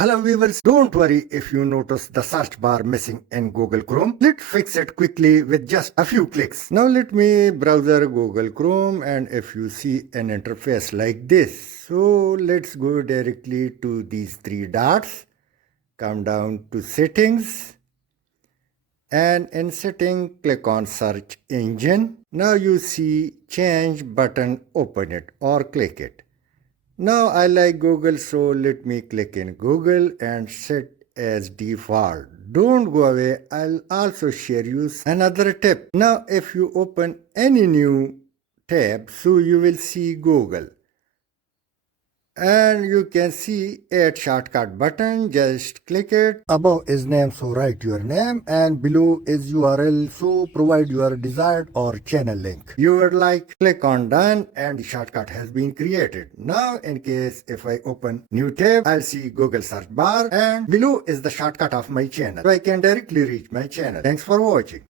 Hello viewers, don't worry if you notice the search bar missing in Google Chrome. Let's fix it quickly with just a few clicks. Now let me browser Google Chrome, and if you see an interface like this, so let's go directly to these three dots, come down to settings, and in setting click on search engine. Now you see change button, open it or click it. Now I like Google, so let me click in Google and set as default. Don't go away, I'll also share you another tip. Now if you open any new tab, so you will see Google. And you can see add shortcut button, just click it. Above is name, so write your name, and below is URL, so provide your desired or channel link. You would like, click on done, and the shortcut has been created. Now in case if I open new tab, I'll see Google search bar, and below is the shortcut of my channel, so I can directly reach my channel. Thanks for watching.